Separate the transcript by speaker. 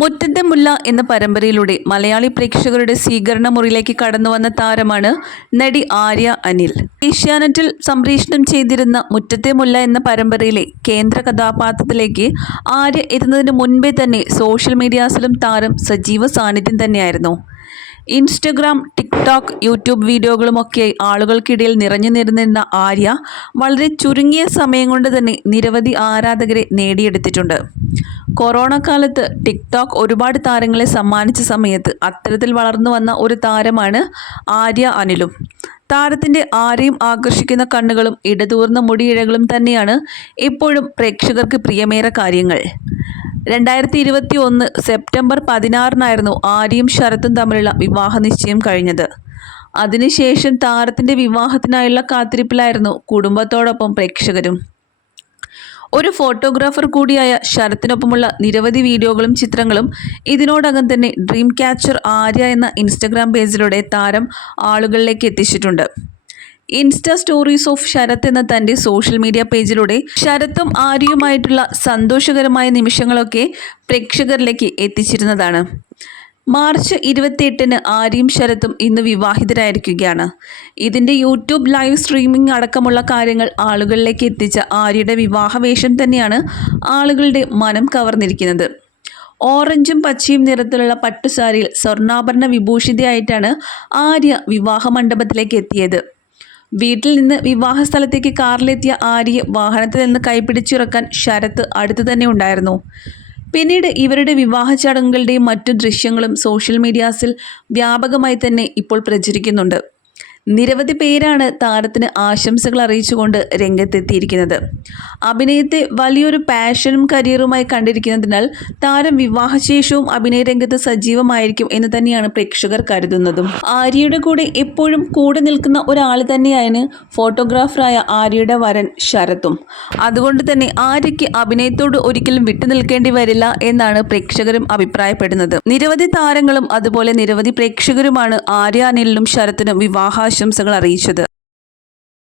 Speaker 1: മുറ്റത്തെ മുല്ല എന്ന പരമ്പരയിലൂടെ മലയാളി പ്രേക്ഷകരുടെ സ്വീകരണ മുറിയിലേക്ക് കടന്നു വന്ന താരമാണ് നടി ആര്യ അനിൽ. ഏഷ്യാനെറ്റിൽ സംപ്രേഷണം ചെയ്തിരുന്ന മുറ്റത്തെ മുല്ല എന്ന പരമ്പരയിലെ കേന്ദ്ര കഥാപാത്രത്തിലേക്ക് ആര്യ എത്തുന്നതിന് മുൻപേ തന്നെ സോഷ്യൽ മീഡിയാസിലും താരം സജീവ സാന്നിധ്യം തന്നെയായിരുന്നു. ഇൻസ്റ്റഗ്രാം ടിക്ടോക്ക് യൂട്യൂബ് വീഡിയോകളുമൊക്കെ ആളുകൾക്കിടയിൽ നിറഞ്ഞു നിരുന്നിരുന്ന ആര്യ വളരെ ചുരുങ്ങിയ സമയം കൊണ്ട് തന്നെ നിരവധി ആരാധകരെ നേടിയെടുത്തിട്ടുണ്ട്. കൊറോണ കാലത്ത് ടിക്ടോക്ക് ഒരുപാട് താരങ്ങളെ സമ്മാനിച്ച സമയത്ത് അത്തരത്തിൽ വളർന്നു വന്ന ഒരു താരമാണ് ആര്യ അനിലും. താരത്തിന്റെ ആരെയും ആകർഷിക്കുന്ന കണ്ണുകളും ഇടതൂർന്ന മുടിയിഴകളും തന്നെയാണ് ഇപ്പോഴും പ്രേക്ഷകർക്ക് പ്രിയമേറെ കാര്യങ്ങൾ. രണ്ടായിരത്തി ഇരുപത്തി ഒന്ന് സെപ്റ്റംബർ പതിനാറിനായിരുന്നു ആര്യയും ശരത്തും തമ്മിലുള്ള വിവാഹ നിശ്ചയം കഴിഞ്ഞത്. അതിനുശേഷം താരത്തിന്റെ വിവാഹത്തിനായുള്ള കാത്തിരിപ്പിലായിരുന്നു കുടുംബത്തോടൊപ്പം പ്രേക്ഷകരും. ഒരു ഫോട്ടോഗ്രാഫർ കൂടിയായ ശരത്തിനൊപ്പമുള്ള നിരവധി വീഡിയോകളും ചിത്രങ്ങളും ഇതിനോടകം തന്നെ ഡ്രീം ക്യാച്ചർ ആര്യ എന്ന ഇൻസ്റ്റഗ്രാം പേജിലൂടെ താരം ആളുകളിലേക്ക് എത്തിച്ചിട്ടുണ്ട്. ഇൻസ്റ്റ സ്റ്റോറീസ് ഓഫ് ശരത് എന്ന തന്റെ സോഷ്യൽ മീഡിയ പേജിലൂടെ ശരത്തും ആര്യയുമായിട്ടുള്ള സന്തോഷകരമായ നിമിഷങ്ങളൊക്കെ പ്രേക്ഷകരിലേക്ക് എത്തിച്ചിരുന്നതാണ്. മാർച്ച് ഇരുപത്തിയെട്ടിന് ആര്യയും ശരത്തും ഇന്ന് വിവാഹിതരായിരിക്കുകയാണ്. ഇതിന്റെ യൂട്യൂബ് ലൈവ് സ്ട്രീമിംഗ് അടക്കമുള്ള കാര്യങ്ങൾ ആളുകളിലേക്ക് എത്തിച്ച ആര്യയുടെ വിവാഹവേഷം തന്നെയാണ് ആളുകളുടെ മനം കവർന്നിരിക്കുന്നത്. ഓറഞ്ചും പച്ചയും നിറത്തിലുള്ള പട്ടുസാരിയിൽ സ്വർണാഭരണ വിഭൂഷിതയായിട്ടാണ് ആര്യ വിവാഹ മണ്ഡപത്തിലേക്ക് എത്തിയത്. വീട്ടിൽ നിന്ന് വിവാഹ സ്ഥലത്തേക്ക് കാറിലെത്തിയ ആര്യയെ വാഹനത്തിൽ നിന്ന് കൈപിടിച്ചിറക്കാൻ ശരത്ത് അടുത്തു തന്നെ ഉണ്ടായിരുന്നു. പിന്നീട് ഇവരുടെ വിവാഹ ചടങ്ങുകളുടെയും മറ്റു ദൃശ്യങ്ങളും സോഷ്യൽ മീഡിയാസിൽ വ്യാപകമായി തന്നെ ഇപ്പോൾ പ്രചരിക്കുന്നുണ്ട്. നിരവധി പേരാണ് താരത്തിന് ആശംസകൾ അറിയിച്ചുകൊണ്ട് രംഗത്തെത്തിയിരിക്കുന്നത്. അഭിനയത്തെ വലിയൊരു പാഷനും കരിയറുമായി കണ്ടിരിക്കുന്നതിനാൽ താരം വിവാഹശേഷവും അഭിനയ രംഗത്ത് സജീവമായിരിക്കും എന്ന് തന്നെയാണ് പ്രേക്ഷകർ കരുതുന്നതും. ആര്യയുടെ കൂടെ എപ്പോഴും കൂടെ നിൽക്കുന്ന ഒരാൾ തന്നെയാണ് ഫോട്ടോഗ്രാഫറായ ആര്യയുടെ വരൻ ശരത്തും. അതുകൊണ്ട് തന്നെ ആര്യയ്ക്ക് അഭിനയത്തോട് ഒരിക്കലും വിട്ടു നിൽക്കേണ്ടി വരില്ല എന്നാണ് പ്രേക്ഷകരും അഭിപ്രായപ്പെടുന്നത്. നിരവധി താരങ്ങളും അതുപോലെ നിരവധി പ്രേക്ഷകരുമാണ് ആര്യ അനിലിനും ശരത്തിനും വിവാഹാശംസകൾ അറിയിച്ചത്.